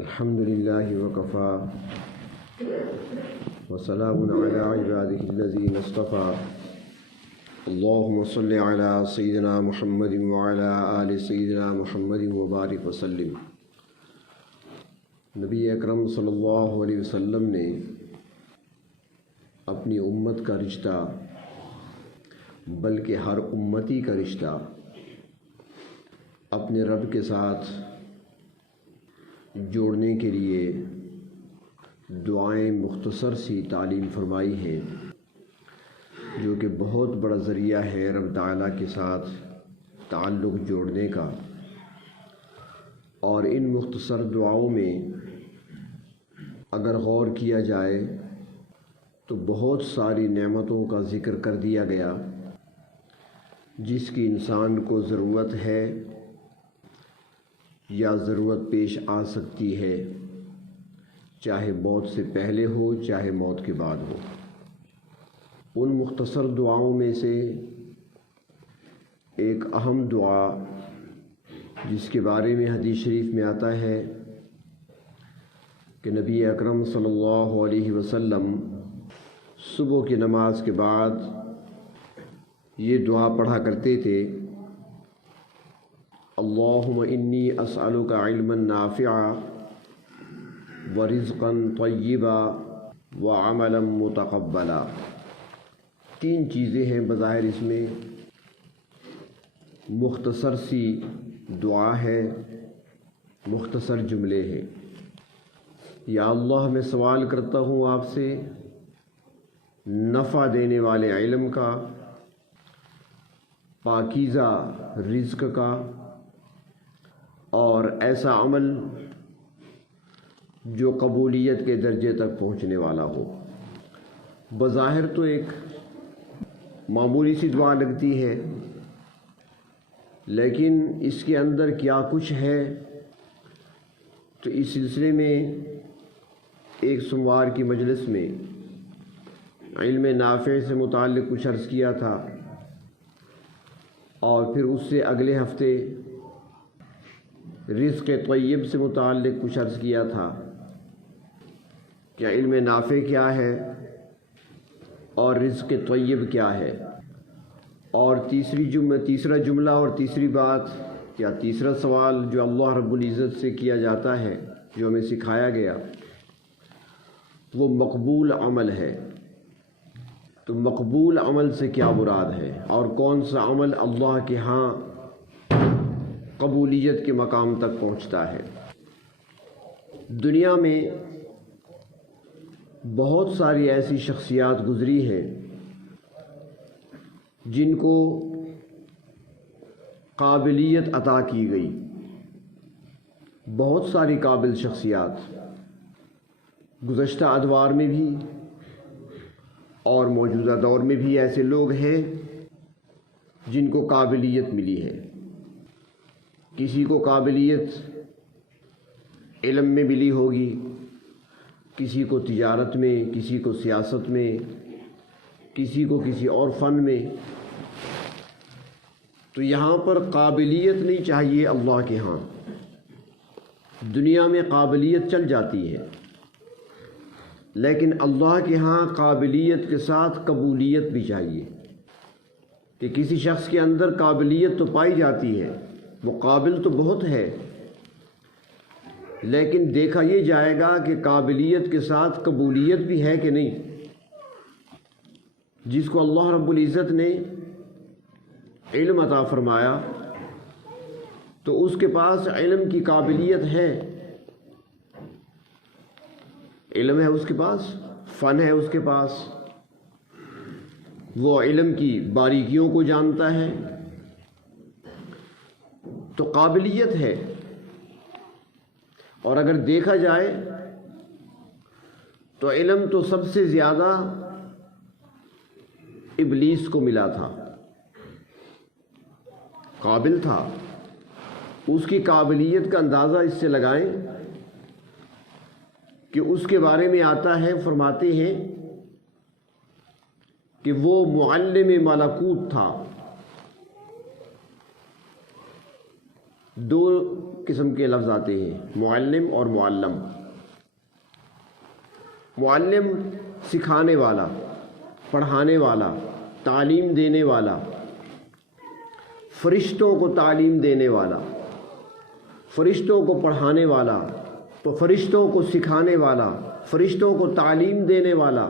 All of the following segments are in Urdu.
الحمد لله وكفى وسلام على عباده الذين اصطفى اللهم صل على سيدنا محمد وعلى آل سيدنا محمد وبارك وسلم۔ نبی اکرم صلی اللہ علیہ وسلم نے اپنی امت کا رشتہ بلکہ ہر امتی کا رشتہ اپنے رب کے ساتھ جوڑنے کے لیے دعائیں مختصر سی تعلیم فرمائی ہیں، جو کہ بہت بڑا ذریعہ ہے رب تعالیٰ کے ساتھ تعلق جوڑنے کا۔ اور ان مختصر دعاؤں میں اگر غور کیا جائے تو بہت ساری نعمتوں کا ذکر کر دیا گیا جس کی انسان کو ضرورت ہے یا ضرورت پیش آ سکتی ہے، چاہے موت سے پہلے ہو چاہے موت کے بعد ہو۔ ان مختصر دعاؤں میں سے ایک اہم دعا جس کے بارے میں حدیث شریف میں آتا ہے کہ نبی اکرم صلی اللہ علیہ وسلم صبح کی نماز کے بعد یہ دعا پڑھا کرتے تھے: اللہم انی اسألک علما نافعا ورزقا طیبا وعملا متقبلا۔ تین چیزیں ہیں بظاہر، اس میں مختصر سی دعا ہے، مختصر جملے ہیں۔ یا اللہ، میں سوال کرتا ہوں آپ سے نفع دینے والے علم کا، پاکیزہ رزق کا، اور ایسا عمل جو قبولیت کے درجے تک پہنچنے والا ہو۔ بظاہر تو ایک معمولی سی دعا لگتی ہے، لیکن اس کے اندر کیا کچھ ہے، تو اس سلسلے میں ایک سوموار کی مجلس میں علم نافع سے متعلق کچھ عرض کیا تھا، اور پھر اس سے اگلے ہفتے رزق طیب سے متعلق کچھ عرض کیا تھا کہ علم نافع کیا ہے اور رزق طیب کیا ہے، اور تیسرا جملہ اور تیسری بات یا تیسرا سوال جو اللہ رب العزت سے کیا جاتا ہے، جو ہمیں سکھایا گیا، وہ مقبول عمل ہے۔ تو مقبول عمل سے کیا مراد ہے، اور کون سا عمل اللہ کے ہاں قبولیت کے مقام تک پہنچتا ہے؟ دنیا میں بہت ساری ایسی شخصیات گزری ہیں جن کو قابلیت عطا کی گئی، بہت ساری قابل شخصیات گزشتہ ادوار میں بھی اور موجودہ دور میں بھی ایسے لوگ ہیں جن کو قابلیت ملی ہے۔ کسی کو قابلیت علم میں ملی ہوگی، کسی کو تجارت میں، کسی کو سیاست میں، کسی کو کسی اور فن میں۔ تو یہاں پر قابلیت نہیں چاہیے اللہ کے ہاں۔ دنیا میں قابلیت چل جاتی ہے، لیکن اللہ کے ہاں قابلیت کے ساتھ قبولیت بھی چاہیے، کہ کسی شخص کے اندر قابلیت تو پائی جاتی ہے، وہ قابل تو بہت ہے، لیکن دیکھا یہ جائے گا کہ قابلیت کے ساتھ قبولیت بھی ہے کہ نہیں۔ جس کو اللہ رب العزت نے علم عطا فرمایا تو اس کے پاس علم کی قابلیت ہے، علم ہے اس کے پاس، فن ہے اس کے پاس، وہ علم کی باریکیوں کو جانتا ہے، تو قابلیت ہے۔ اور اگر دیکھا جائے تو علم تو سب سے زیادہ ابلیس کو ملا تھا، قابل تھا۔ اس کی قابلیت کا اندازہ اس سے لگائیں کہ اس کے بارے میں آتا ہے، فرماتے ہیں کہ وہ معلم ملکوت تھا۔ دو قسم کے لفظ آتے ہیں، معلم اور معلم۔ معلم سکھانے والا، پڑھانے والا، تعلیم دینے والا، فرشتوں کو تعلیم دینے والا، فرشتوں کو پڑھانے والا، تو فرشتوں کو سکھانے والا، فرشتوں کو تعلیم دینے والا۔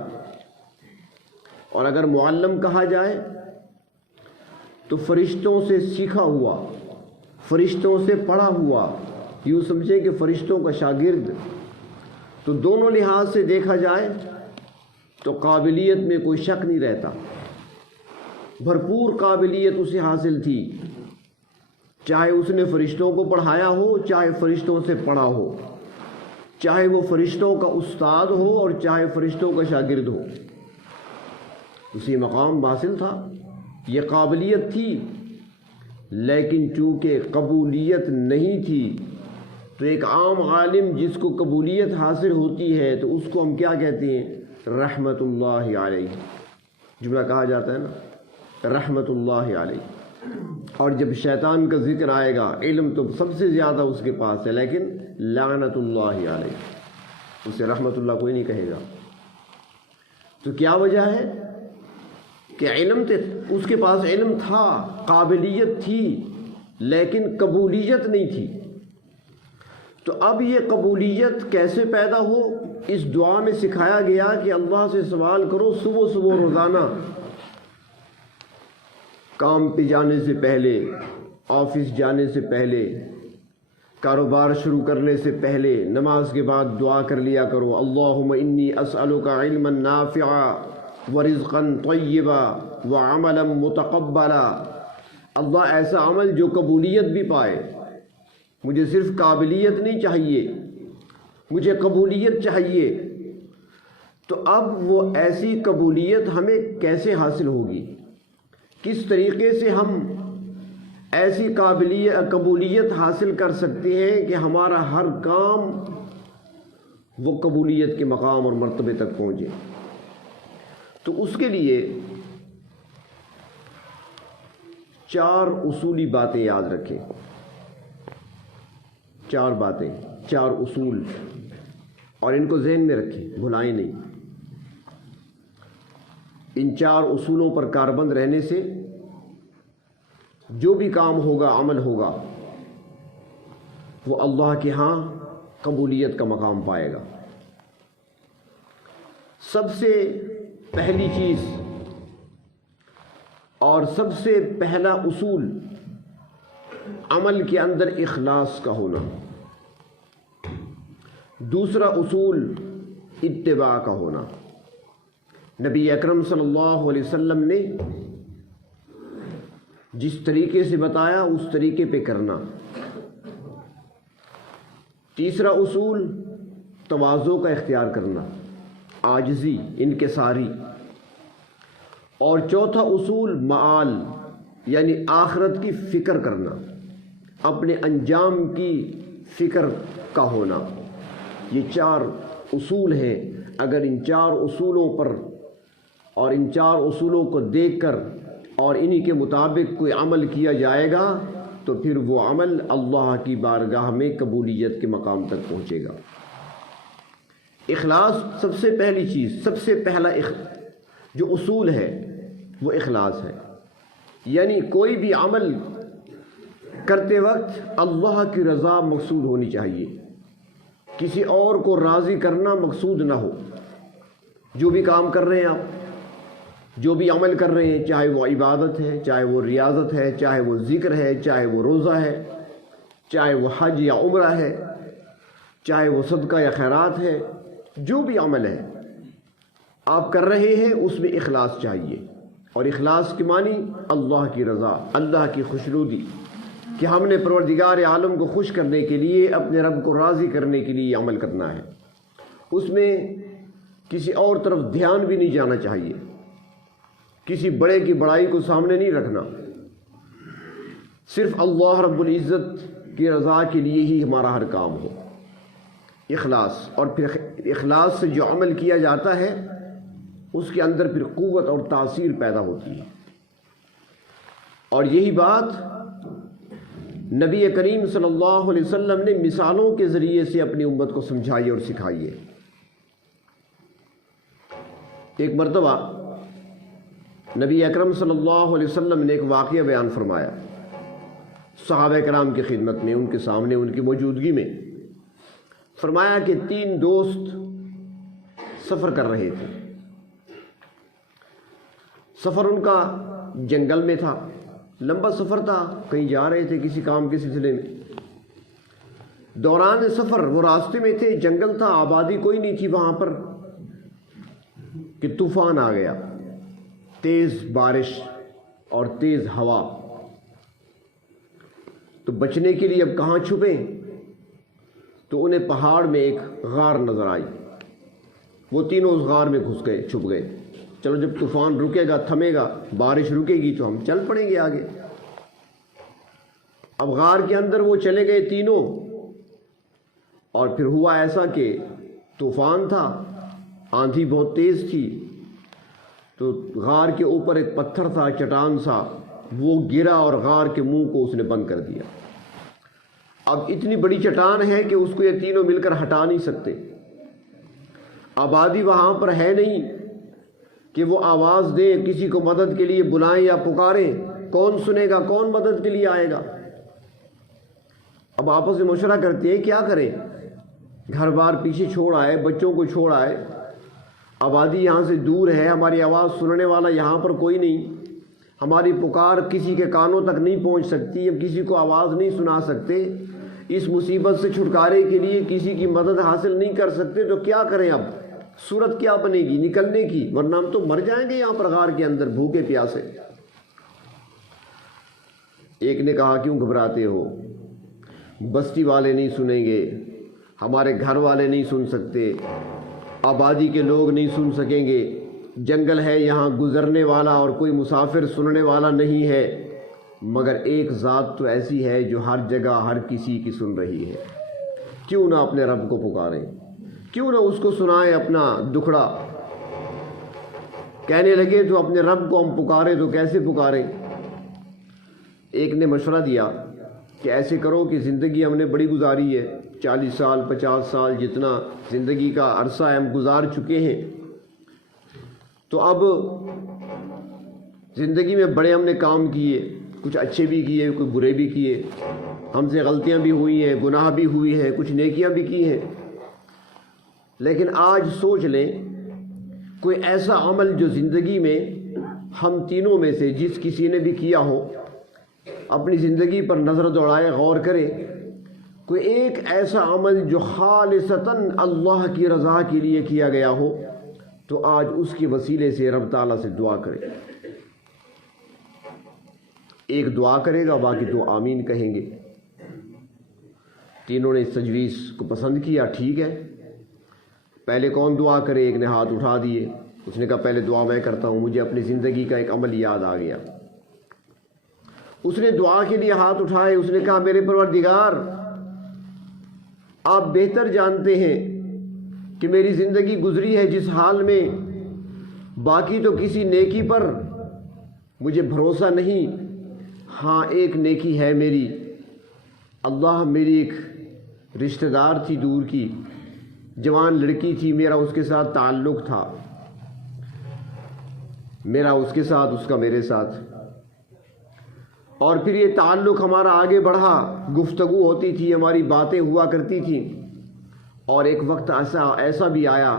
اور اگر معلم کہا جائے تو فرشتوں سے سیکھا ہوا، فرشتوں سے پڑھا ہوا، یوں سمجھے کہ فرشتوں کا شاگرد۔ تو دونوں لحاظ سے دیکھا جائے تو قابلیت میں کوئی شک نہیں رہتا، بھرپور قابلیت اسے حاصل تھی، چاہے اس نے فرشتوں کو پڑھایا ہو، چاہے فرشتوں سے پڑھا ہو، چاہے وہ فرشتوں کا استاد ہو اور چاہے فرشتوں کا شاگرد ہو، اسی مقام حاصل تھا، یہ قابلیت تھی۔ لیکن چونکہ قبولیت نہیں تھی تو ایک عام عالم جس کو قبولیت حاصل ہوتی ہے تو اس کو ہم کیا کہتے ہیں؟ رحمت اللہ علیہ، جملہ کہا جاتا ہے نا، رحمت اللہ علیہ۔ اور جب شیطان کا ذکر آئے گا، علم تو سب سے زیادہ اس کے پاس ہے، لیکن لعنت اللہ علیہ، اسے رحمت اللہ کوئی نہیں کہے گا۔ تو کیا وجہ ہے کہ علم اس کے پاس علم تھا، قابلیت تھی، لیکن قبولیت نہیں تھی۔ تو اب یہ قبولیت کیسے پیدا ہو؟ اس دعا میں سکھایا گیا کہ اللہ سے سوال کرو صبح صبح روزانہ، کام پہ جانے سے پہلے، آفس جانے سے پہلے، کاروبار شروع کرنے سے پہلے، نماز کے بعد دعا کر لیا کرو، اللہم انی اسألک علما نافعا ورزقا طیبا وعملا متقبلا۔ اللہ ایسا عمل جو قبولیت بھی پائے، مجھے صرف قابلیت نہیں چاہیے، مجھے قبولیت چاہیے۔ تو اب وہ ایسی قبولیت ہمیں کیسے حاصل ہوگی؟ کس طریقے سے ہم ایسی قبولیت حاصل کر سکتے ہیں کہ ہمارا ہر کام وہ قبولیت کے مقام اور مرتبے تک پہنچے؟ تو اس کے لیے 4 اصولی باتیں یاد رکھیں، 4 باتیں، 4 اصول، اور ان کو ذہن میں رکھیں، بھلائیں نہیں۔ ان 4 اصولوں پر کاربند رہنے سے جو بھی کام ہوگا، عمل ہوگا، وہ اللہ کے ہاں قبولیت کا مقام پائے گا۔ سب سے پہلی چیز اور سب سے پہلا اصول عمل کے اندر اخلاص کا ہونا۔ دوسرا اصول اتباع کا ہونا۔ نبی اکرم صلی اللہ علیہ وسلم نے جس طریقے سے بتایا اس طریقے پہ کرنا۔ تیسرا اصول تواضع کا اختیار کرنا، عاجزی، انکساری۔ اور چوتھا اصول معال، یعنی آخرت کی فکر کرنا، اپنے انجام کی فکر کا ہونا۔ یہ 4 اصول ہیں۔ اگر ان 4 اصولوں پر اور ان 4 اصولوں کو دیکھ کر اور انہی کے مطابق کوئی عمل کیا جائے گا تو پھر وہ عمل اللہ کی بارگاہ میں قبولیت کے مقام تک پہنچے گا۔ اخلاص سب سے پہلی چیز، سب سے پہلا جو اصول ہے وہ اخلاص ہے۔ یعنی کوئی بھی عمل کرتے وقت اللہ کی رضا مقصود ہونی چاہیے، کسی اور کو راضی کرنا مقصود نہ ہو۔ جو بھی کام کر رہے ہیں آپ، جو بھی عمل کر رہے ہیں، چاہے وہ عبادت ہے، چاہے وہ ریاضت ہے، چاہے وہ ذکر ہے، چاہے وہ روزہ ہے، چاہے وہ حج یا عمرہ ہے، چاہے وہ صدقہ یا خیرات ہے، جو بھی عمل ہے آپ کر رہے ہیں اس میں اخلاص چاہیے۔ اور اخلاص کے معنی اللہ کی رضا، اللہ کی خوشنودی، کہ ہم نے پروردگار عالم کو خوش کرنے کے لیے، اپنے رب کو راضی کرنے کے لیے عمل کرنا ہے۔ اس میں کسی اور طرف دھیان بھی نہیں جانا چاہیے، کسی بڑے کی بڑائی کو سامنے نہیں رکھنا، صرف اللہ رب العزت کی رضا کے لیے ہی ہمارا ہر کام ہو۔ اخلاص، اور پھر اخلاص سے جو عمل کیا جاتا ہے اس کے اندر پھر قوت اور تاثیر پیدا ہوتی ہے۔ اور یہی بات نبی کریم صلی اللہ علیہ وسلم نے مثالوں کے ذریعے سے اپنی امت کو سمجھائی اور سکھائی ہے۔ ایک مرتبہ نبی اکرم صلی اللہ علیہ وسلم نے ایک واقعہ بیان فرمایا صحابہ کرام کی خدمت میں، ان کے سامنے، ان کی موجودگی میں۔ فرمایا کہ 3 دوست سفر کر رہے تھے۔ سفر ان کا جنگل میں تھا، لمبا سفر تھا، کہیں جا رہے تھے کسی کام کے سلسلے میں۔ دوران سفر وہ راستے میں تھے، جنگل تھا، آبادی کوئی نہیں تھی وہاں پر، کہ طوفان آ گیا، تیز بارش اور تیز ہوا۔ تو بچنے کے لیے اب کہاں چھپیں؟ تو انہیں پہاڑ میں ایک غار نظر آئی۔ وہ تینوں اس غار میں گھس گئے، چھپ گئے۔ چلو جب طوفان رکے گا، تھمے گا، بارش رکے گی تو ہم چل پڑیں گے آگے۔ اب غار کے اندر وہ چلے گئے تینوں، اور پھر ہوا ایسا کہ طوفان تھا، آندھی بہت تیز تھی، تو غار کے اوپر ایک پتھر تھا، چٹان سا، وہ گرا اور غار کے منہ کو اس نے بند کر دیا۔ اب اتنی بڑی چٹان ہے کہ اس کو یہ تینوں مل کر ہٹا نہیں سکتے۔ آبادی وہاں پر ہے نہیں کہ وہ آواز دیں، کسی کو مدد کے لیے بلائیں یا پکاریں، کون سنے گا، کون مدد کے لیے آئے گا؟ اب آپس میں مشورہ کرتے ہیں کیا کریں، گھر بار پیچھے چھوڑ آئے، بچوں کو چھوڑ آئے، آبادی یہاں سے دور ہے، ہماری آواز سننے والا یہاں پر کوئی نہیں، ہماری پکار کسی کے کانوں تک نہیں پہنچ سکتی، اب کسی کو آواز نہیں سنا سکتے، اس مصیبت سے چھٹکارے کے لیے کسی کی مدد حاصل نہیں کر سکتے، تو کیا کریں؟ اب صورت کیا بنے گی نکلنے کی؟ ورنہ ہم تو مر جائیں گے یہاں پر غار کے اندر بھوکے پیاسے۔ ایک نے کہا کیوں گھبراتے ہو، بستی والے نہیں سنیں گے، ہمارے گھر والے نہیں سن سکتے، آبادی کے لوگ نہیں سن سکیں گے، جنگل ہے یہاں، گزرنے والا اور کوئی مسافر سننے والا نہیں ہے، مگر ایک ذات تو ایسی ہے جو ہر جگہ ہر کسی کی سن رہی ہے، کیوں نہ اپنے رب کو پکاریں، کیوں نہ اس کو سنائیں اپنا دکھڑا۔ کہنے لگے تو اپنے رب کو ہم پکاریں تو کیسے پکاریں؟ ایک نے مشورہ دیا کہ ایسے کرو کہ زندگی ہم نے بڑی گزاری ہے، 40 سال 50 سال جتنا زندگی کا عرصہ ہے ہم گزار چکے ہیں، تو اب زندگی میں بڑے ہم نے کام کیے، کچھ اچھے بھی کیے، کچھ برے بھی کیے، ہم سے غلطیاں بھی ہوئی ہیں، گناہ بھی ہوئی ہیں، کچھ نیکیاں بھی کی ہیں، لیکن آج سوچ لیں کوئی ایسا عمل جو زندگی میں ہم تینوں میں سے جس کسی نے بھی کیا ہو، اپنی زندگی پر نظر دوڑائے، غور کرے، کوئی ایک ایسا عمل جو خالصتاً اللہ کی رضا کے لیے کیا گیا ہو، تو آج اس کے وسیلے سے رب تعالیٰ سے دعا کرے۔ ایک دعا کرے گا، باقی دو آمین کہیں گے۔ تینوں نے اس تجویز کو پسند کیا، ٹھیک ہے، پہلے کون دعا کرے؟ ایک نے ہاتھ اٹھا دیے، اس نے کہا پہلے دعا میں کرتا ہوں، مجھے اپنی زندگی کا ایک عمل یاد آ گیا۔ اس نے دعا کے لیے ہاتھ اٹھائے، اس نے کہا میرے پروردگار، آپ بہتر جانتے ہیں کہ میری زندگی گزری ہے جس حال میں، باقی تو کسی نیکی پر مجھے بھروسہ نہیں، ہاں ایک نیکی ہے میری، اللہ میری ایک رشتہ دار تھی دور کی، جوان لڑکی تھی، میرا اس کے ساتھ تعلق تھا، میرا اس کے ساتھ، اس کا میرے ساتھ، اور پھر یہ تعلق ہمارا آگے بڑھا، گفتگو ہوتی تھی، ہماری باتیں ہوا کرتی تھیں، اور ایک وقت ایسا بھی آیا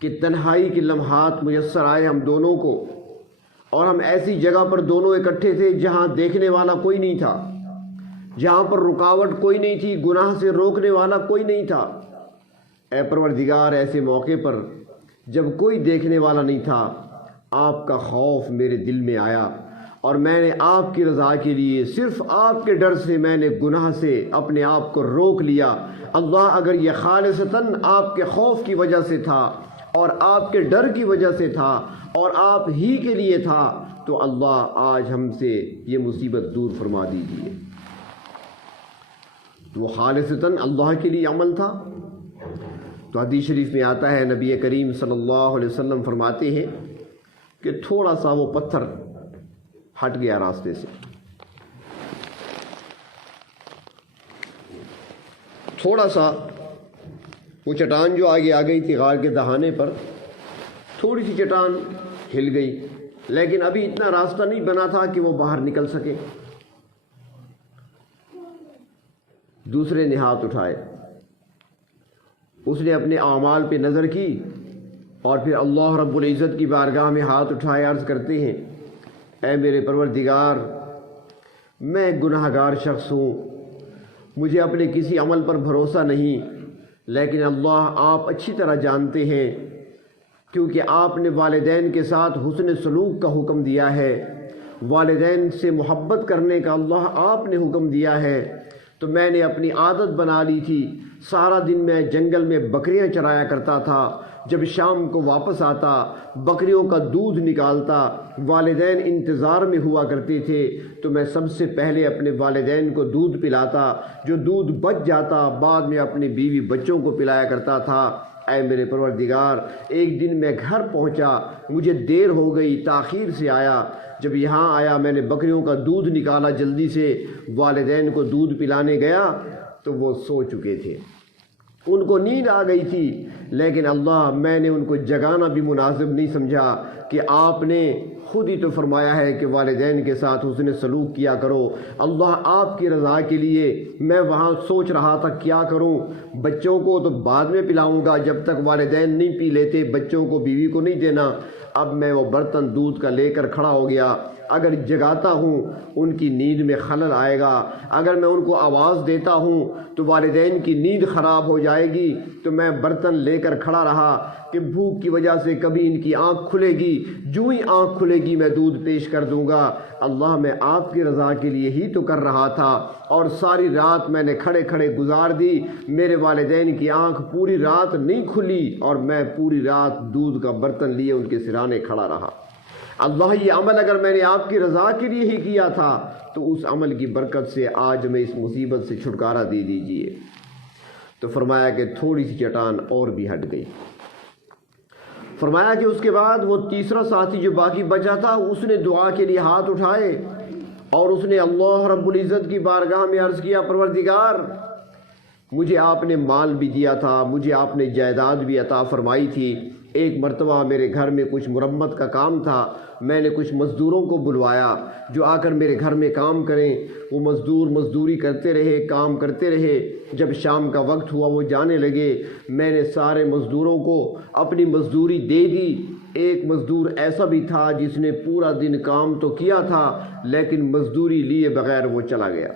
کہ تنہائی کے لمحات میسر آئے ہم دونوں کو، اور ہم ایسی جگہ پر دونوں اکٹھے تھے جہاں دیکھنے والا کوئی نہیں تھا، جہاں پر رکاوٹ کوئی نہیں تھی، گناہ سے روکنے والا کوئی نہیں تھا۔ اے پروردگار، ایسے موقع پر جب کوئی دیکھنے والا نہیں تھا، آپ کا خوف میرے دل میں آیا، اور میں نے آپ کی رضا کے لیے، صرف آپ کے ڈر سے میں نے گناہ سے اپنے آپ کو روک لیا۔ اللہ، اگر یہ خالصتاً آپ کے خوف کی وجہ سے تھا، اور آپ کے ڈر کی وجہ سے تھا، اور آپ ہی کے لیے تھا، تو اللہ آج ہم سے یہ مصیبت دور فرما دیجیے۔ تو وہ خالصتاً اللہ کے لیے عمل تھا۔ تو حدیث شریف میں آتا ہے، نبی کریم صلی اللہ علیہ وسلم فرماتے ہیں کہ تھوڑا سا وہ پتھر ہٹ گیا راستے سے، تھوڑا سا وہ چٹان جو آگے آ گئی تھی غار کے دہانے پر، تھوڑی سی چٹان ہل گئی، لیکن ابھی اتنا راستہ نہیں بنا تھا کہ وہ باہر نکل سکے۔ دوسرے نے ہاتھ اٹھائے، اس نے اپنے اعمال پہ نظر کی اور پھر اللہ رب العزت کی بارگاہ میں ہاتھ اٹھائے عرض کرتے ہیں، اے میرے پروردگار، میں گناہ گار شخص ہوں، مجھے اپنے کسی عمل پر بھروسہ نہیں، لیکن اللہ آپ اچھی طرح جانتے ہیں، کیونکہ آپ نے والدین کے ساتھ حسن سلوک کا حکم دیا ہے، والدین سے محبت کرنے کا اللہ آپ نے حکم دیا ہے، تو میں نے اپنی عادت بنا لی تھی، سارا دن میں جنگل میں بکریاں چرایا کرتا تھا، جب شام کو واپس آتا بکریوں کا دودھ نکالتا، والدین انتظار میں ہوا کرتے تھے تو میں سب سے پہلے اپنے والدین کو دودھ پلاتا، جو دودھ بچ جاتا بعد میں اپنی بیوی بچوں کو پلایا کرتا تھا۔ اے میرے پروردگار، ایک دن میں گھر پہنچا، مجھے دیر ہو گئی، تاخیر سے آیا، جب یہاں آیا میں نے بکریوں کا دودھ نکالا، جلدی سے والدین کو دودھ پلانے گیا تو وہ سو چکے تھے، ان کو نیند آ گئی تھی، لیکن اللہ، میں نے ان کو جگانا بھی مناسب نہیں سمجھا کہ آپ نے خود ہی تو فرمایا ہے کہ والدین کے ساتھ حسن سلوک کیا کرو۔ اللہ آپ کی رضا کے لیے میں وہاں سوچ رہا تھا کیا کروں، بچوں کو تو بعد میں پلاؤں گا، جب تک والدین نہیں پی لیتے بچوں کو، بیوی کو نہیں دینا۔ اب میں وہ برتن دودھ کا لے کر کھڑا ہو گیا، اگر جگاتا ہوں ان کی نیند میں خلل آئے گا، اگر میں ان کو آواز دیتا ہوں تو والدین کی نیند خراب ہو جائے گی، تو میں برتن لے کر کھڑا رہا کہ بھوک کی وجہ سے کبھی ان کی آنکھ کھلے گی، جو ہی آنکھ کھلے گی میں دودھ پیش کر دوں گا۔ اللہ، میں آپ کی رضا کے لیے ہی تو کر رہا تھا، اور ساری رات میں نے کھڑے کھڑے گزار دی، میرے والدین کی آنکھ پوری رات نہیں کھلی اور میں پوری رات دودھ کا برتن لیے ان کے سرانے کھڑا رہا۔ اللہ، یہ عمل اگر میں نے آپ کی رضا کے لیے ہی کیا تھا تو اس عمل کی برکت سے آج میں اس مصیبت سے چھٹکارا دے دیجئے۔ تو فرمایا کہ تھوڑی سی چٹان اور بھی ہٹ گئی۔ فرمایا کہ اس کے بعد وہ تیسرا ساتھی جو باقی بچا تھا، اس نے دعا کے لیے ہاتھ اٹھائے اور اس نے اللہ رب العزت کی بارگاہ میں عرض کیا، پروردگار، مجھے آپ نے مال بھی دیا تھا، مجھے آپ نے جائیداد بھی عطا فرمائی تھی، ایک مرتبہ میرے گھر میں کچھ مرمت کا کام تھا، میں نے کچھ مزدوروں کو بلوایا جو آ کر میرے گھر میں کام کریں، وہ مزدور مزدوری کرتے رہے، کام کرتے رہے، جب شام کا وقت ہوا وہ جانے لگے، میں نے سارے مزدوروں کو اپنی مزدوری دے دی۔ ایک مزدور ایسا بھی تھا جس نے پورا دن کام تو کیا تھا لیکن مزدوری لیے بغیر وہ چلا گیا۔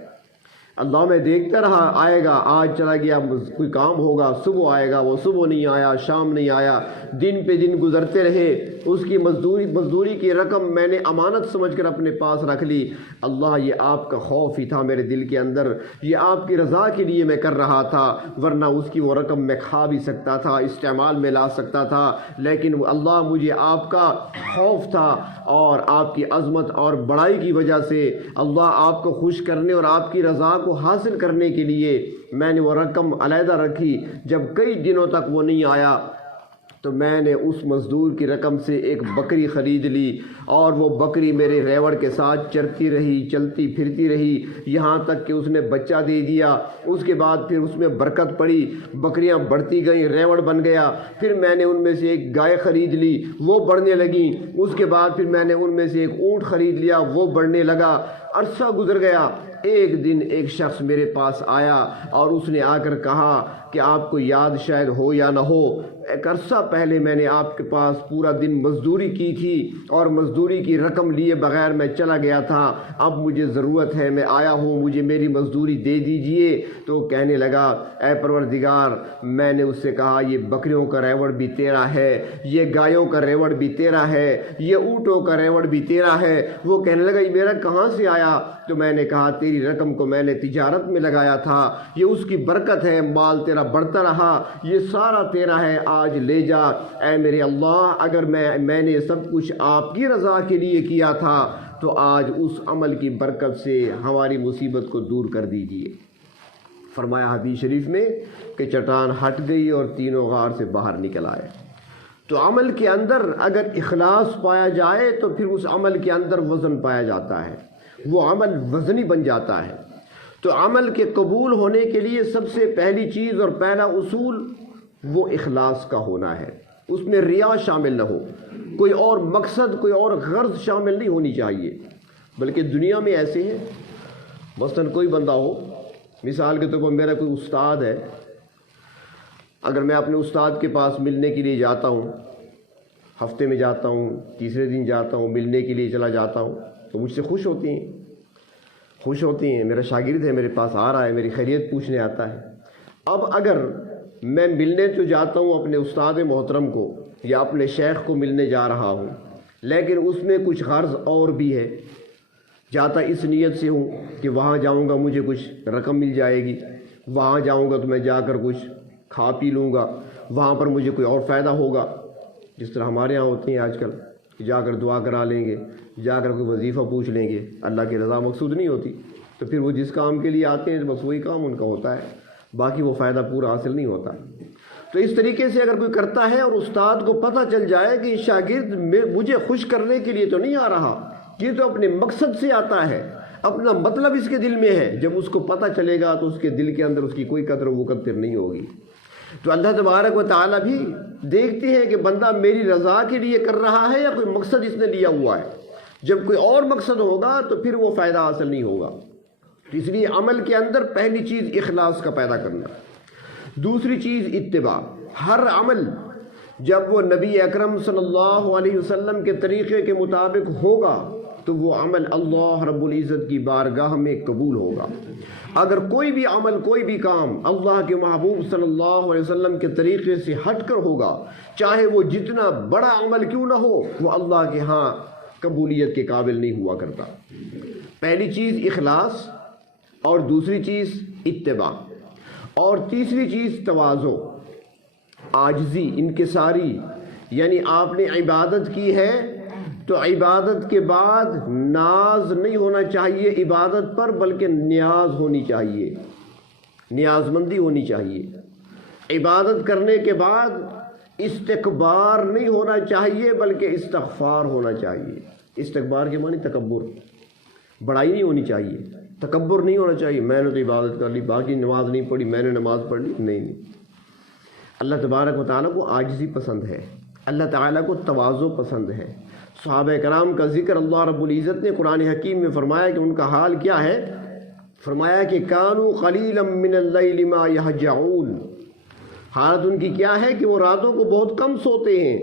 اللہ، میں دیکھتا رہا، آئے گا، آج چلا گیا، کوئی کام ہوگا، صبح آئے گا، وہ صبح نہیں آیا، شام نہیں آیا، دن پہ دن گزرتے رہے، اس کی مزدوری کی رقم میں نے امانت سمجھ کر اپنے پاس رکھ لی۔ اللہ، یہ آپ کا خوف ہی تھا میرے دل کے اندر، یہ آپ کی رضا کے لیے میں کر رہا تھا، ورنہ اس کی وہ رقم میں کھا بھی سکتا تھا، استعمال میں لا سکتا تھا، لیکن اللہ، مجھے آپ کا خوف تھا اور آپ کی عظمت اور بڑائی کی وجہ سے اللہ، آپ کو خوش کرنے اور آپ کی رضا کو حاصل کرنے کے لیے میں نے وہ رقم علیحدہ رکھی۔ جب کئی دنوں تک وہ نہیں آیا تو میں نے اس مزدور کی رقم سے ایک بکری خرید لی، اور وہ بکری میرے ریوڑ کے ساتھ چرتی رہی، چلتی پھرتی رہی، یہاں تک کہ اس نے بچہ دے دیا۔ اس کے بعد پھر اس میں برکت پڑی، بکریاں بڑھتی گئیں، ریوڑ بن گیا۔ پھر میں نے ان میں سے ایک گائے خرید لی، وہ بڑھنے لگیں۔ اس کے بعد پھر میں نے ان میں سے ایک اونٹ خرید لیا، وہ بڑھنے لگا۔ عرصہ گزر گیا، ایک دن ایک شخص میرے پاس آیا اور اس نے آ کر کہا کہ آپ کو یاد شاید ہو یا نہ ہو، ایک عرصہ پہلے میں نے آپ کے پاس پورا دن مزدوری کی تھی اور مزدوری کی رقم لیے بغیر میں چلا گیا تھا، اب مجھے ضرورت ہے، میں آیا ہوں، مجھے میری مزدوری دے دیجئے۔ تو کہنے لگا، اے پروردگار، میں نے اس سے کہا، یہ بکریوں کا ریوڑ بھی تیرا ہے، یہ گایوں کا ریوڑ بھی تیرا ہے، یہ اونٹوں کا ریوڑ بھی تیرا ہے۔ وہ کہنے لگا، یہ میرا کہاں سے آیا؟ تو میں نے کہا، تیری رقم کو میں نے تجارت میں لگایا تھا، یہ اس کی برکت ہے، مال تیرا بڑھتا رہا، یہ سارا تیرا ہے، آج لے جا۔ اے میرے اللہ، اگر میں نے سب کچھ آپ کی رضا کے لیے کیا تھا تو آج اس عمل کی برکت سے ہماری مصیبت کو دور کر دیجیے۔ فرمایا حدیث شریف میں کہ چٹان ہٹ گئی اور تینوں غار سے باہر نکل آئے۔ تو عمل کے اندر اگر اخلاص پایا جائے تو پھر اس عمل کے اندر وزن پایا جاتا ہے، وہ عمل وزنی بن جاتا ہے۔ تو عمل کے قبول ہونے کے لیے سب سے پہلی چیز اور پہلا اصول وہ اخلاص کا ہونا ہے، اس میں ریا شامل نہ ہو، کوئی اور مقصد کوئی اور غرض شامل نہیں ہونی چاہیے۔ بلکہ دنیا میں ایسے ہیں، مثلاً کوئی بندہ ہو، مثال کے طور پر میرا کوئی استاد ہے، اگر میں اپنے استاد کے پاس ملنے کے لیے جاتا ہوں، ہفتے میں جاتا ہوں، تیسرے دن جاتا ہوں، ملنے کے لیے چلا جاتا ہوں، تو مجھ سے خوش ہوتی ہیں، میرا شاگرد ہے، میرے پاس آ رہا ہے، میری خیریت پوچھنے آتا ہے۔ اب اگر میں ملنے تو جاتا ہوں اپنے استاد محترم کو یا اپنے شیخ کو ملنے جا رہا ہوں، لیکن اس میں کچھ غرض اور بھی ہے، جاتا اس نیت سے ہوں کہ وہاں جاؤں گا مجھے کچھ رقم مل جائے گی، وہاں جاؤں گا تو میں جا کر کچھ کھا پی لوں گا، وہاں پر مجھے کوئی اور فائدہ ہوگا، جس طرح ہمارے یہاں ہوتے ہیں آج کل، جا کر دعا کرا لیں گے، جا کر کوئی وظیفہ پوچھ لیں گے، اللہ کی رضا مقصود نہیں ہوتی، تو پھر وہ جس کام کے لیے آتے ہیں بس وہی کام ان کا ہوتا ہے، باقی وہ فائدہ پورا حاصل نہیں ہوتا۔ تو اس طریقے سے اگر کوئی کرتا ہے اور استاد کو پتہ چل جائے کہ شاگرد مجھے خوش کرنے کے لیے تو نہیں آ رہا، یہ تو اپنے مقصد سے آتا ہے، اپنا مطلب اس کے دل میں ہے، جب اس کو پتہ چلے گا تو اس کے دل کے اندر اس کی کوئی قدر و مقدر نہیں ہوگی۔ تو اللہ تبارک و تعالیٰ بھی دیکھتے ہیں کہ بندہ میری رضا کے لیے کر رہا ہے یا کوئی مقصد اس نے لیا ہوا ہے، جب کوئی اور مقصد ہوگا تو پھر وہ فائدہ حاصل نہیں ہوگا۔ تو اس لیے عمل کے اندر پہلی چیز اخلاص کا پیدا کرنا، دوسری چیز اتباع۔ ہر عمل جب وہ نبی اکرم صلی اللہ علیہ وسلم کے طریقے کے مطابق ہوگا تو وہ عمل اللہ رب العزت کی بارگاہ میں قبول ہوگا۔ اگر کوئی بھی عمل کوئی بھی کام اللہ کے محبوب صلی اللہ علیہ وسلم کے طریقے سے ہٹ کر ہوگا، چاہے وہ جتنا بڑا عمل کیوں نہ ہو، وہ اللہ کے ہاں قبولیت کے قابل نہیں ہوا کرتا۔ پہلی چیز اخلاص، اور دوسری چیز اتباع، اور تیسری چیز تواضع، عاجزی، انکساری، یعنی آپ نے عبادت کی ہے تو عبادت کے بعد ناز نہیں ہونا چاہیے عبادت پر، بلکہ نیاز ہونی چاہیے، نیاز مندی ہونی چاہیے۔ عبادت کرنے کے بعد استکبار نہیں ہونا چاہیے بلکہ استغفار ہونا چاہیے۔ استکبار کے معنی تکبر، بڑائی نہیں ہونی چاہیے، تکبر نہیں ہونا چاہیے، میں نے تو عبادت کر لی، باقی نماز نہیں پڑھی، میں نے نماز پڑھ لی، نہیں۔ اللہ تبارک و تعالیٰ کو عاجزی پسند ہے، اللہ تعالیٰ کو تواضع پسند ہے۔ صحابہ کرام کا ذکر اللہ رب العزت نے قرآن حکیم میں فرمایا کہ ان کا حال کیا ہے، فرمایا کہ کانوا قلیلا من اللیل ما یہجعون، حالت ان کی کیا ہے کہ وہ راتوں کو بہت کم سوتے ہیں،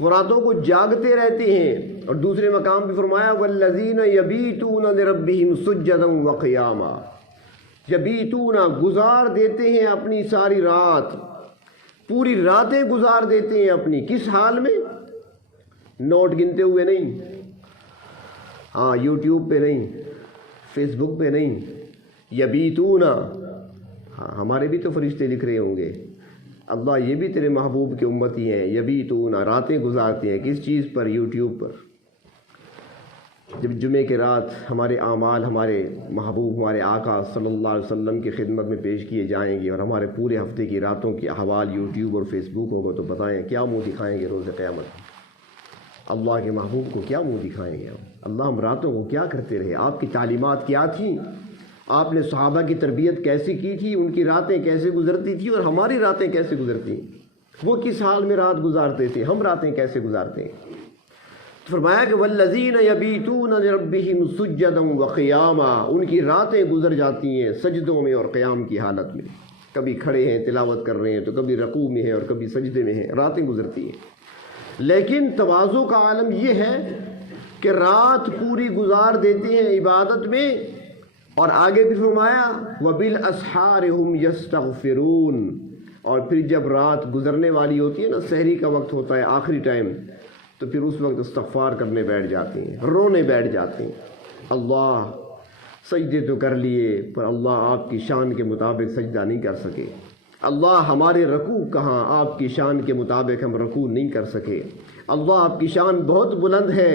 وہ راتوں کو جاگتے رہتے ہیں۔ اور دوسرے مقام پہ فرمایا والذین یبیتون لربہم سجدا وقیاما، یبیتون گزار دیتے ہیں اپنی ساری رات، پوری راتیں گزار دیتے ہیں اپنی، کس حال میں؟ نوٹ گنتے ہوئے نہیں، ہاں یوٹیوب پہ نہیں، فیس بک پہ نہیں، یبیتون، ہاں ہمارے بھی تو فرشتے لکھ رہے ہوں گے، اللہ یہ بھی تیرے محبوب کے امتی ہیں، یبیتون راتیں گزارتے ہیں، کس چیز پر؟ یوٹیوب پر۔ جب جمعے کے رات ہمارے اعمال ہمارے محبوب ہمارے آقا صلی اللہ علیہ وسلم کی خدمت میں پیش کیے جائیں گے اور ہمارے پورے ہفتے کی راتوں کے احوال یوٹیوب اور فیس بک ہوگا، تو بتائیں کیا منہ دکھائیں گے روز قیامت؟ اللہ کے محبوب کو کیا منہ دکھائیں گے اللہ ہم راتوں کو کیا کرتے رہے؟ آپ کی تعلیمات کیا تھیں؟ آپ نے صحابہ کی تربیت کیسی کی تھی؟ ان کی راتیں کیسے گزرتی تھی اور ہماری راتیں کیسے گزرتی؟ وہ کس حال میں رات گزارتے تھے، ہم راتیں کیسے گزارتے ہیں؟ فرمایا کہ والذین یبیتون لربہم سجدا وقیاما، ان کی راتیں گزر جاتی ہیں سجدوں میں اور قیام کی حالت میں، کبھی کھڑے ہیں تلاوت کر رہے ہیں تو کبھی رکوع میں ہیں اور کبھی سجدے میں ہیں، راتیں گزرتی ہیں۔ لیکن تواضع کا عالم یہ ہے کہ رات پوری گزار دیتے ہیں عبادت میں، اور آگے بھی فرمایا وبالاسحار هم یستغفرون، اور پھر جب رات گزرنے والی ہوتی ہے نا، سحری کا وقت ہوتا ہے آخری ٹائم، تو پھر اس وقت استغفار کرنے بیٹھ جاتے ہیں، رونے بیٹھ جاتے ہیں۔ اللہ سجدے تو کر لیے پر اللہ آپ کی شان کے مطابق سجدہ نہیں کر سکے، اللہ ہمارے رکوع کہاں، آپ کی شان کے مطابق ہم رکوع نہیں کر سکے، اللہ آپ کی شان بہت بلند ہے۔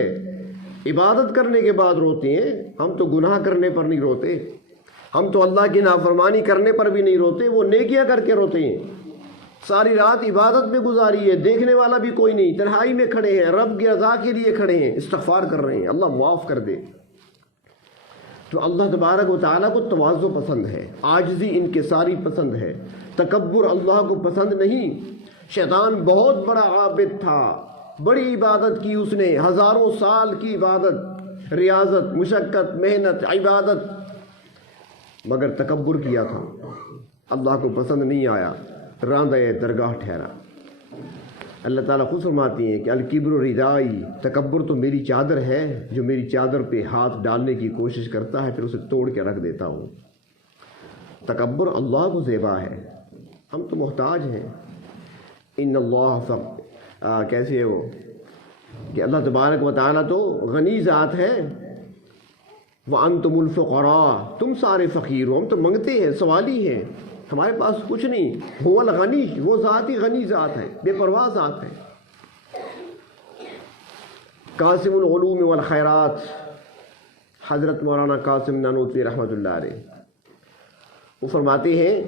عبادت کرنے کے بعد روتے ہیں، ہم تو گناہ کرنے پر نہیں روتے، ہم تو اللہ کی نافرمانی کرنے پر بھی نہیں روتے، وہ نیکیاں کر کے روتے ہیں۔ ساری رات عبادت میں گزاری ہے، دیکھنے والا بھی کوئی نہیں، تنہائی میں کھڑے ہیں، رب کی رضا کے لیے کھڑے ہیں، استغفار کر رہے ہیں، اللہ معاف کر دے۔ تو اللہ تبارک و تعالیٰ کو تواضع پسند ہے، عاجزی انکساری پسند ہے، تکبر اللہ کو پسند نہیں۔ شیطان بہت بڑا عابد تھا، بڑی عبادت کی اس نے، ہزاروں سال کی عبادت، ریاضت، مشقت، محنت، عبادت، مگر تکبر کیا تھا، اللہ کو پسند نہیں آیا، راندہ درگاہ ٹھہرا۔ اللہ تعالیٰ خود فرماتی ہیں کہ الکبر ردائی، تکبر تو میری چادر ہے، جو میری چادر پہ ہاتھ ڈالنے کی کوشش کرتا ہے پھر اسے توڑ کے رکھ دیتا ہوں۔ تکبر اللہ کو زیبا ہے، ہم تو محتاج ہیں۔ ان اللہ کیسے ہے وہ کہ اللہ تبارک و تعالیٰ تو غنی ذات ہے، وَأَنْتُمُ الْفُقَرَاء، تم سارے فقیر ہو، ہم تو منگتے ہیں، سوالی ہیں، ہمارے پاس کچھ نہیں۔ هو الغنی، وہ ذات ہی غنی ذات ہے، بے پرواہ ذات ہے۔ قاسم العلوم والخیرات، حضرت مولانا قاسم نانوتوی رحمۃ اللہ علیہ، وہ فرماتے ہیں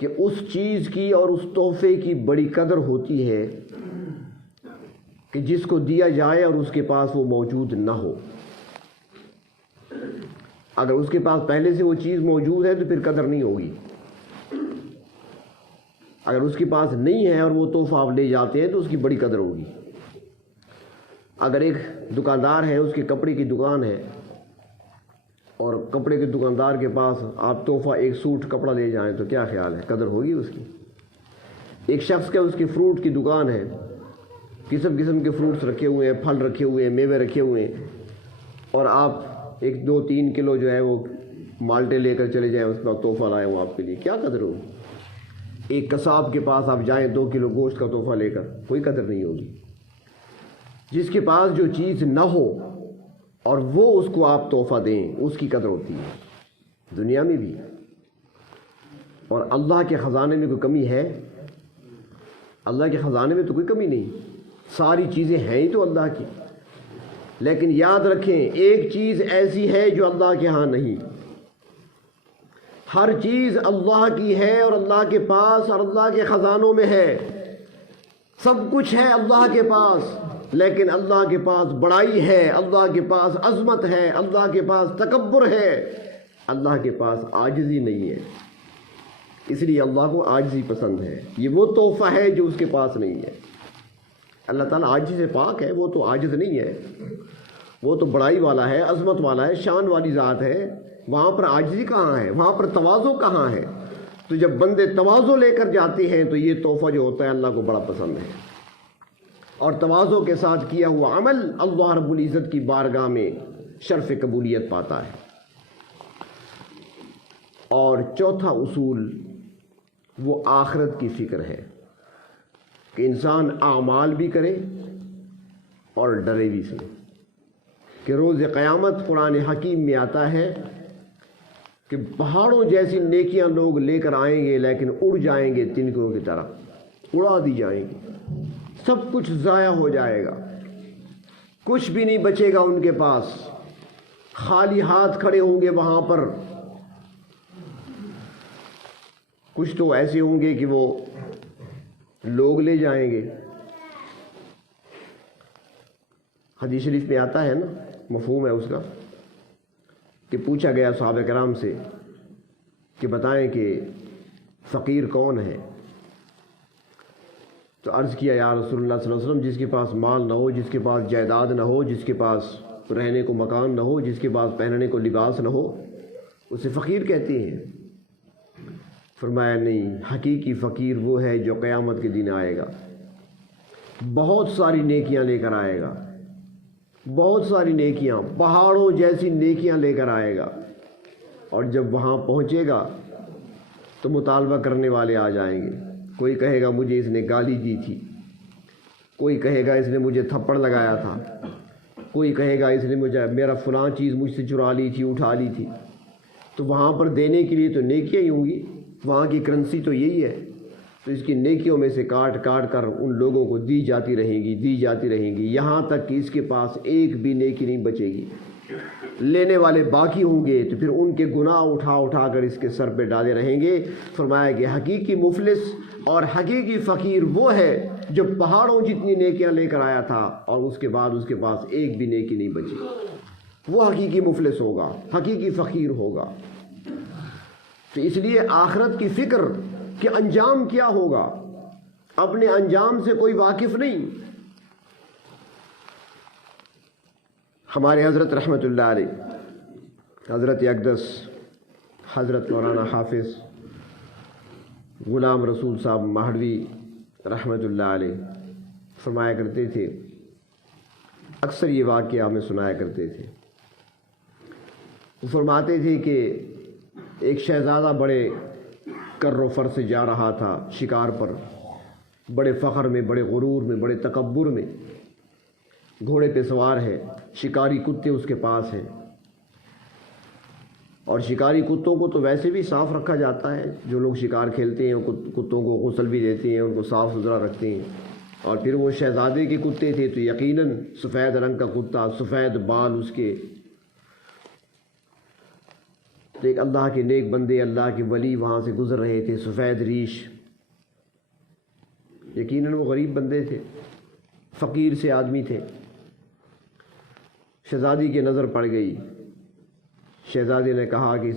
کہ اس چیز کی اور اس تحفے کی بڑی قدر ہوتی ہے کہ جس کو دیا جائے اور اس کے پاس وہ موجود نہ ہو۔ اگر اس کے پاس پہلے سے وہ چیز موجود ہے تو پھر قدر نہیں ہوگی، اگر اس کے پاس نہیں ہے اور وہ تحفہ آپ لے جاتے ہیں تو اس کی بڑی قدر ہوگی۔ اگر ایک دکاندار ہے، اس کی کپڑے کی دکان ہے، اور کپڑے کے دکاندار کے پاس آپ تحفہ ایک سوٹ کپڑا لے جائیں تو کیا خیال ہے، قدر ہوگی اس کی؟ ایک شخص کا اس کی فروٹ کی دکان ہے، قسم قسم کے فروٹس رکھے ہوئے ہیں، پھل رکھے ہوئے ہیں، میوے رکھے ہوئے ہیں، اور آپ 1-2-3 کلو جو ہے وہ مالٹے لے کر چلے جائیں، اس کا تحفہ لائے ہوں آپ کے لیے، کیا قدر ہوگی؟ ایک قصاب کے پاس آپ جائیں 2 کلو گوشت کا تحفہ لے کر، کوئی قدر نہیں ہوگی۔ جس کے پاس جو چیز نہ ہو اور وہ اس کو آپ تحفہ دیں، اس کی قدر ہوتی ہے، دنیا میں بھی۔ اور اللہ کے خزانے میں کوئی کمی ہے؟ اللہ کے خزانے میں تو کوئی کمی نہیں، ساری چیزیں ہیں ہی تو اللہ کی، لیکن یاد رکھیں ایک چیز ایسی ہے جو اللہ کے ہاں نہیں۔ ہر چیز اللہ کی ہے اور اللہ کے پاس اور اللہ کے خزانوں میں ہے، سب کچھ ہے اللہ کے پاس، لیکن اللہ کے پاس بڑائی ہے، اللہ کے پاس عظمت ہے، اللہ کے پاس تکبر ہے، اللہ کے پاس عاجزی نہیں ہے۔ اس لیے اللہ کو عاجزی پسند ہے، یہ وہ تحفہ ہے جو اس کے پاس نہیں ہے۔ اللہ تعالیٰ عاجزی سے پاک ہے، وہ تو عاجز نہیں ہے، وہ تو بڑائی والا ہے، عظمت والا ہے، شان والی ذات ہے، وہاں پر عاجزی کہاں ہے، وہاں پر تواضع کہاں ہے؟ تو جب بندے تواضع لے کر جاتے ہیں تو یہ تحفہ جو ہوتا ہے اللہ کو بڑا پسند ہے، اور تواضع کے ساتھ کیا ہوا عمل اللہ رب العزت کی بارگاہ میں شرف قبولیت پاتا ہے۔ اور چوتھا اصول وہ آخرت کی فکر ہے کہ انسان اعمال بھی کرے اور ڈرے بھی سے، کہ روز قیامت قرآن حکیم میں آتا ہے کہ پہاڑوں جیسی نیکیاں لوگ لے کر آئیں گے لیکن اڑ جائیں گے تنکوں کی طرح، اڑا دی جائیں گی، سب کچھ ضائع ہو جائے گا، کچھ بھی نہیں بچے گا ان کے پاس، خالی ہاتھ کھڑے ہوں گے وہاں پر۔ کچھ تو ایسے ہوں گے کہ وہ لوگ لے جائیں گے۔ حدیث شریف میں آتا ہے نا، مفہوم ہے اس کا، کہ پوچھا گیا صحابہ کرام سے کہ بتائیں کہ فقیر کون ہے؟ تو عرض کیا یا رسول اللہ صلی اللہ علیہ وسلم، جس کے پاس مال نہ ہو، جس کے پاس جائیداد نہ ہو، جس کے پاس رہنے کو مکان نہ ہو، جس کے پاس پہننے کو لباس نہ ہو، اسے فقیر کہتے ہیں۔ فرمایا نہیں، حقیقی فقیر وہ ہے جو قیامت کے دن آئے گا، بہت ساری نیکیاں لے کر آئے گا، بہت ساری نیکیاں، پہاڑوں جیسی نیکیاں لے کر آئے گا، اور جب وہاں پہنچے گا تو مطالبہ کرنے والے آ جائیں گے۔ کوئی کہے گا مجھے اس نے گالی دی تھی، کوئی کہے گا اس نے مجھے تھپڑ لگایا تھا، کوئی کہے گا اس نے میرا فلاں چیز مجھ سے چرا لی تھی، اٹھا لی تھی۔ تو وہاں پر دینے کے لیے تو نیکیاں ہی ہوں گی، وہاں کی کرنسی تو یہی ہے، تو اس کی نیکیوں میں سے کاٹ کاٹ کر ان لوگوں کو دی جاتی رہیں گی، دی جاتی رہیں گی، یہاں تک کہ اس کے پاس ایک بھی نیکی نہیں بچے گی۔ لینے والے باقی ہوں گے تو پھر ان کے گناہ اٹھا اٹھا کر اس کے سر پہ ڈالے رہیں گے۔ فرمایا کہ حقیقی مفلس اور حقیقی فقیر وہ ہے جو پہاڑوں جتنی نیکیاں لے کر آیا تھا اور اس کے بعد اس کے پاس ایک بھی نیکی نہیں بچی۔ وہ حقیقی مفلس ہوگا، حقیقی فقیر ہوگا۔ تو اس لیے آخرت کی فکر کہ انجام کیا ہوگا، اپنے انجام سے کوئی واقف نہیں۔ ہمارے حضرت رحمۃ اللہ علیہ، حضرت اقدس حضرت مولانا حافظ غلام رسول صاحب مہروی رحمۃ اللہ علیہ فرمایا کرتے تھے، اکثر یہ واقعہ ہمیں سنایا کرتے تھے۔ وہ فرماتے تھے کہ ایک شہزادہ بڑے کر و فر سے جا رہا تھا شکار پر، بڑے فخر میں، بڑے غرور میں، بڑے تکبر میں، گھوڑے پہ سوار ہے، شکاری کتے اس کے پاس ہیں، اور شکاری کتوں کو تو ویسے بھی صاف رکھا جاتا ہے، جو لوگ شکار کھیلتے ہیں کتوں کو غسل بھی دیتے ہیں، ان کو صاف ستھرا رکھتے ہیں۔ اور پھر وہ شہزادے کے کتے تھے تو یقیناً سفید رنگ کا کتا، سفید بال اس کے۔ ایک اللہ کے نیک بندے، اللہ کے ولی وہاں سے گزر رہے تھے، سفید ریش، یقیناً وہ غریب بندے تھے، فقیر سے آدمی تھے۔ شہزادی کی نظر پڑ گئی، شہزادے نے کہا کہ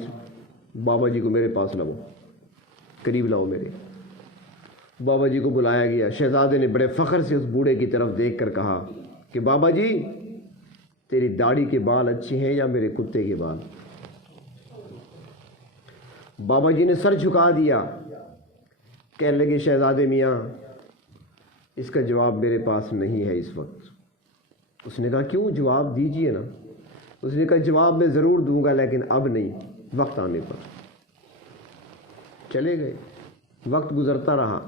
بابا جی کو میرے پاس لاؤ، قریب لاؤ میرے۔ بابا جی کو بلایا گیا۔ شہزادے نے بڑے فخر سے اس بوڑھے کی طرف دیکھ کر کہا کہ بابا جی تیری داڑھی کے بال اچھے ہیں یا میرے کتے کے بال؟ بابا جی نے سر جھکا دیا، کہنے لگے شہزادے میاں اس کا جواب میرے پاس نہیں ہے اس وقت۔ اس نے کہا کیوں؟ جواب دیجئے نا۔ اس نے کہا جواب میں ضرور دوں گا لیکن اب نہیں، وقت آنے پر۔ چلے گئے، وقت گزرتا رہا،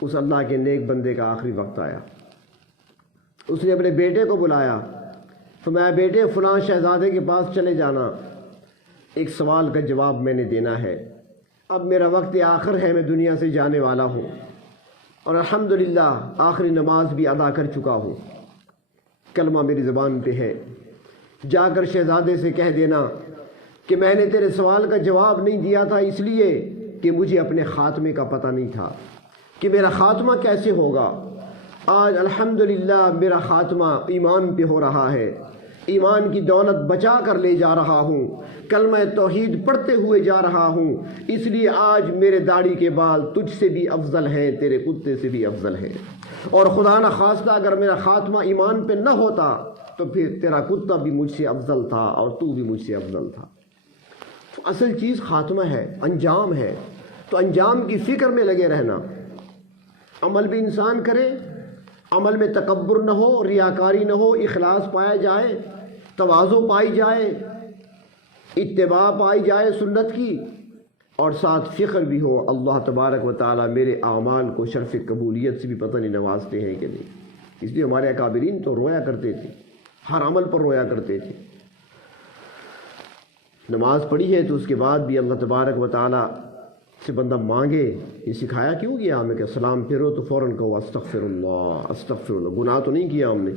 اس اللہ کے نیک بندے کا آخری وقت آیا۔ اس نے اپنے بیٹے کو بلایا، فرمایا بیٹے فلاں شہزادے کے پاس چلے جانا، ایک سوال کا جواب میں نے دینا ہے، اب میرا وقت آخر ہے، میں دنیا سے جانے والا ہوں، اور الحمدللہ آخری نماز بھی ادا کر چکا ہوں، کلمہ میری زبان پہ ہے۔ جا کر شہزادے سے کہہ دینا کہ میں نے تیرے سوال کا جواب نہیں دیا تھا اس لیے کہ مجھے اپنے خاتمے کا پتہ نہیں تھا کہ میرا خاتمہ کیسے ہوگا۔ آج الحمدللہ میرا خاتمہ ایمان پہ ہو رہا ہے، ایمان کی دولت بچا کر لے جا رہا ہوں، کلمہ توحید پڑھتے ہوئے جا رہا ہوں، اس لیے آج میرے داڑھی کے بال تجھ سے بھی افضل ہیں، تیرے کتے سے بھی افضل ہیں، اور خدا نہ خواستہ اگر میرا خاتمہ ایمان پہ نہ ہوتا تو پھر تیرا کتا بھی مجھ سے افضل تھا اور تو بھی مجھ سے افضل تھا۔ تو اصل چیز خاتمہ ہے، انجام ہے، تو انجام کی فکر میں لگے رہنا۔ عمل بھی انسان کرے، عمل میں تکبر نہ ہو، ریاکاری نہ ہو، اخلاص پایا جائے، تواضع پائی جائے، اتباع پائی جائے سنت کی، اور ساتھ فخر بھی ہو اللہ تبارک و تعالیٰ میرے اعمال کو شرف قبولیت سے بھی پتہ نہیں نوازتے ہیں کہ نہیں۔ اس لیے ہمارے اکابرین تو رویا کرتے تھے، ہر عمل پر رویا کرتے تھے۔ نماز پڑھی ہے تو اس کے بعد بھی اللہ تبارک و تعالیٰ سے بندہ مانگے، یہ سکھایا کیوں گیا ہمیں کہ سلام پھرو تو فوراً کہو استغفر اللہ استغفر اللہ۔ گناہ تو نہیں کیا ہم نے،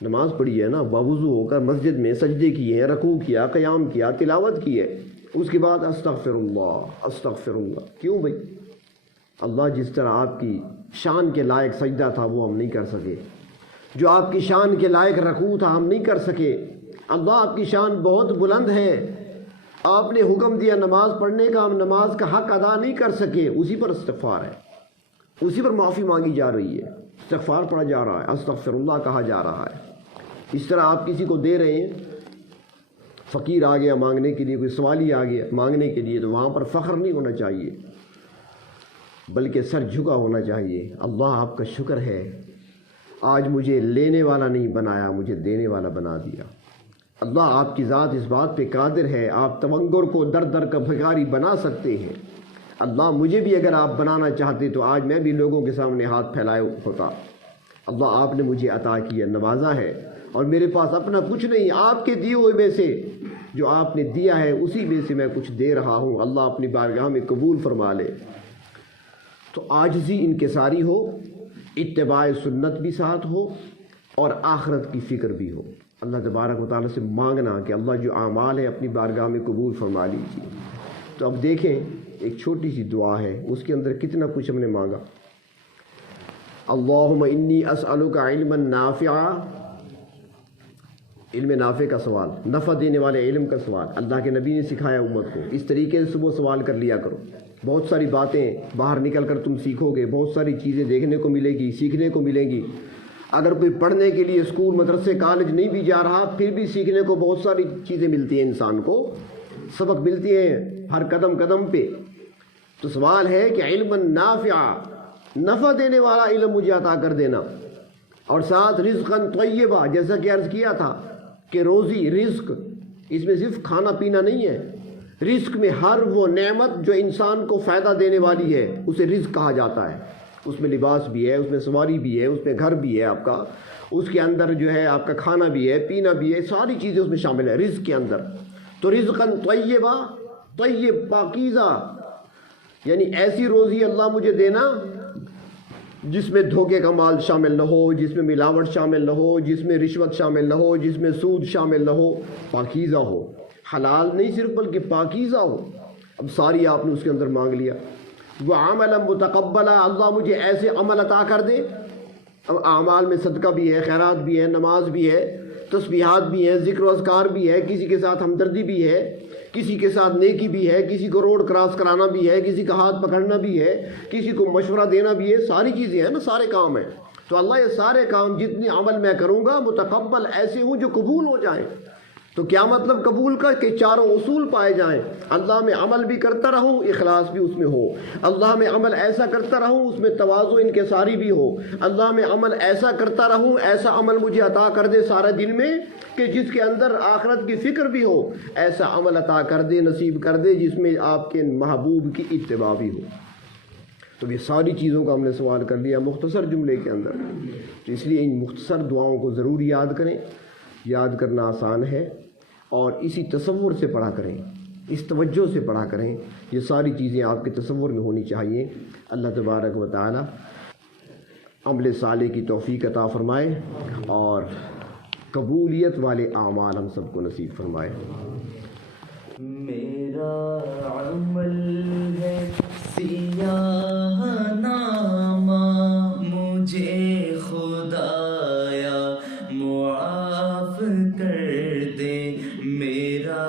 نماز پڑھی ہے نا، باوضو ہو کر مسجد میں سجدے کیے ہیں، رکوع کیا، قیام کیا، تلاوت کی ہے، اس کے بعد استغفر اللہ استغفر اللہ۔ کیوں بھائی؟ اللہ جس طرح آپ کی شان کے لائق سجدہ تھا وہ ہم نہیں کر سکے، جو آپ کی شان کے لائق رکوع تھا ہم نہیں کر سکے۔ اللہ آپ کی شان بہت بلند ہے، آپ نے حکم دیا نماز پڑھنے کا، ہم نماز کا حق ادا نہیں کر سکے، اسی پر استغفار ہے، اسی پر معافی مانگی جا رہی ہے، استغفار پڑھا جا رہا ہے، استغفر اللہ کہا جا رہا ہے۔ اس طرح آپ کسی کو دے رہے ہیں، فقیر آ گیا مانگنے کے لیے، کوئی سوالی آ گیا مانگنے کے لیے، تو وہاں پر فخر نہیں ہونا چاہیے بلکہ سر جھکا ہونا چاہیے۔ اللہ آپ کا شکر ہے، آج مجھے لینے والا نہیں بنایا، مجھے دینے والا بنا دیا۔ اللہ آپ کی ذات اس بات پہ قادر ہے، آپ تونگر کو در در کا بھکاری بنا سکتے ہیں۔ اللہ مجھے بھی اگر آپ بنانا چاہتے تو آج میں بھی لوگوں کے سامنے ہاتھ پھیلائے ہوتا۔ اللہ آپ نے مجھے عطا کیا، نوازا ہے، اور میرے پاس اپنا کچھ نہیں، آپ کے دیے ہوئے میں سے جو آپ نے دیا ہے اسی میں سے میں کچھ دے رہا ہوں۔ اللہ اپنی بارگاہ میں قبول فرما لے۔ تو عاجزی انکساری ہو، اتباع سنت بھی ساتھ ہو، اور آخرت کی فکر بھی ہو۔ اللہ تبارک و تعالیٰ سے مانگنا کہ اللہ جو اعمال ہے اپنی بارگاہ میں قبول فرما لیجیے۔ تو اب دیکھیں ایک چھوٹی سی دعا ہے، اس کے اندر کتنا کچھ ہم نے مانگا۔ اللہم انی اسألک علما نافعا علم نافع کا سوال، نفع دینے والے علم کا سوال اللہ کے نبی نے سکھایا امت کو، اس طریقے سے صبح سوال کر لیا کرو۔ بہت ساری باتیں باہر نکل کر تم سیکھو گے، بہت ساری چیزیں دیکھنے کو ملے گی، سیکھنے کو ملیں گی۔ اگر کوئی پڑھنے کے لیے اسکول مدرسے کالج نہیں بھی جا رہا، پھر بھی سیکھنے کو بہت ساری چیزیں ملتی ہیں، انسان کو سبق ملتی ہیں ہر قدم قدم پہ۔ تو سوال ہے کہ علم نافع، نفع دینے والا علم مجھے عطا کر دینا، اور ساتھ رزقا طیبا، جیسا کہ عرض کیا تھا کہ روزی رزق اس میں صرف کھانا پینا نہیں ہے، رزق میں ہر وہ نعمت جو انسان کو فائدہ دینے والی ہے اسے رزق کہا جاتا ہے۔ اس میں لباس بھی ہے، اس میں سواری بھی ہے، اس میں گھر بھی ہے آپ کا، اس کے اندر جو ہے آپ کا کھانا بھی ہے، پینا بھی ہے، ساری چیزیں اس میں شامل ہے رزق کے اندر۔ تو رزقا طیبا، طیب پاکیزہ، یعنی ایسی روزی اللہ مجھے دینا جس میں دھوکے کا مال شامل نہ ہو، جس میں ملاوٹ شامل نہ ہو، جس میں رشوت شامل نہ ہو، جس میں سود شامل نہ ہو، پاکیزہ ہو، حلال نہیں صرف بلکہ پاکیزہ ہو۔ اب ساری آپ نے اس کے اندر مانگ لیا۔ وہ عمل متقبلہ، اللہ مجھے ایسے عمل عطا کر دے۔ اب اعمال میں صدقہ بھی ہے، خیرات بھی ہے، نماز بھی ہے، تسبیحات بھی ہے، ذکر و اذکار بھی ہے، کسی کے ساتھ ہمدردی بھی ہے، کسی کے ساتھ نیکی بھی ہے، کسی کو روڈ کراس کرانا بھی ہے، کسی کا ہاتھ پکڑنا بھی ہے، کسی کو مشورہ دینا بھی ہے، ساری چیزیں ہیں نا، سارے کام ہیں۔ تو اللہ یہ سارے کام جتنے عمل میں کروں گا متقبل ایسے ہوں جو قبول ہو جائیں۔ تو کیا مطلب قبول کا؟ کہ چاروں اصول پائے جائیں، اللہ میں عمل بھی کرتا رہوں، اخلاص بھی اس میں ہو، اللہ میں عمل ایسا کرتا رہوں اس میں تواضع انکساری بھی ہو، اللہ میں عمل ایسا کرتا رہوں، ایسا عمل مجھے عطا کر دے سارے دن میں کہ جس کے اندر آخرت کی فکر بھی ہو، ایسا عمل عطا کر دے، نصیب کر دے جس میں آپ کے محبوب کی اتباع بھی ہو۔ تو یہ ساری چیزوں کا ہم نے سوال کر لیا مختصر جملے کے اندر۔ تو اس لیے ان مختصر دعاؤں کو ضرور یاد کریں، یاد کرنا آسان ہے، اور اسی تصور سے پڑھا کریں، اس توجہ سے پڑھا کریں۔ یہ ساری چیزیں آپ کے تصور میں ہونی چاہیے۔ اللہ تبارک و تعالی عمل صالح کی توفیق عطا فرمائے اور قبولیت والے اعمال ہم سب کو نصیب فرمائے۔ میرا عمل ہے سیاہ نامہ، مجھے خدایا معاف کر دے۔ میرا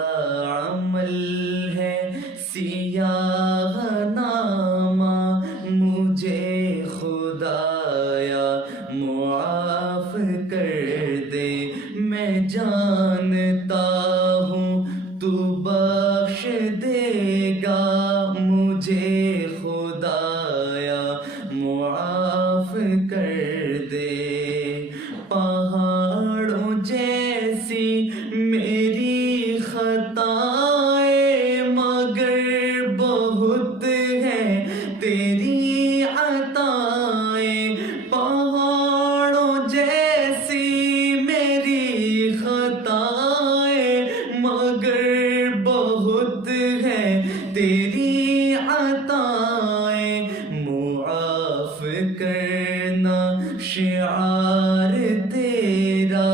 عمل ہے سیاہ نامہ، مجھے خدایا معاف کر دے۔ میں جانتا ہوں تو بخش دے گا، مجھے خدایا معاف کر دے۔ پہاڑوں جیسی میری خطائیں، مگر بہت ہے تیری عطائیں۔ پہاڑوں جیسی میری خطائیں، مگر بہت ہے تیری عطائیں۔ معاف کرنا شعار تیرا،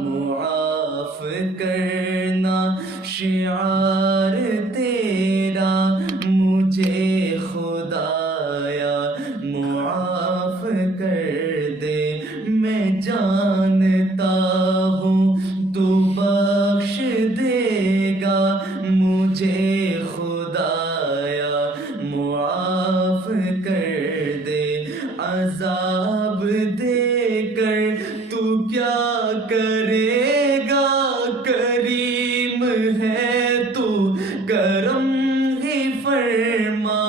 معاف کرنا شعار تیرا، مجھے خدایا معاف کر دے۔ میں جانتا ہوں تو بخش دے گا، مجھے خدایا معاف کر دے۔ عذاب دے کر تو کیا کرے گا، کریم ہے تو کرم ہی فرما۔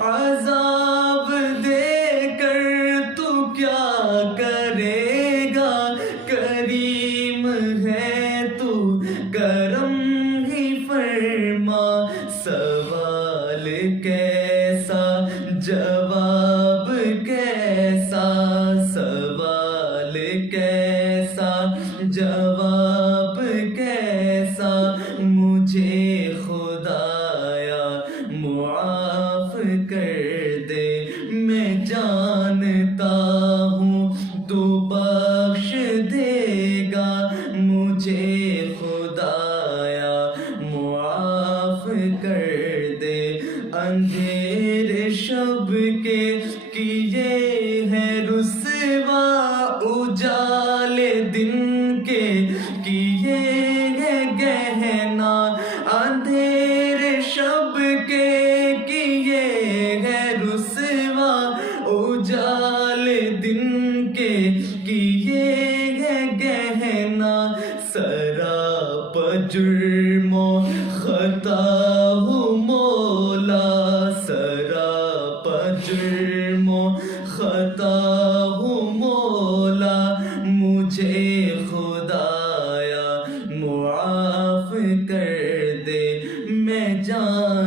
عذاب دے کر تو کیا کرے گا، کریم ہے تو کرم ہی فرما۔ سوال کیسا جواب کیسا، سوال کیسا جواب کیسا، مجھے خدایا معاف کر دے۔ میں جانتا ہوں تو بخش دے گا، مجھے خدایا معاف کر دے۔ اندھیرے شب کے کیے ہیں رسوا، اجالے دن کے کیے جان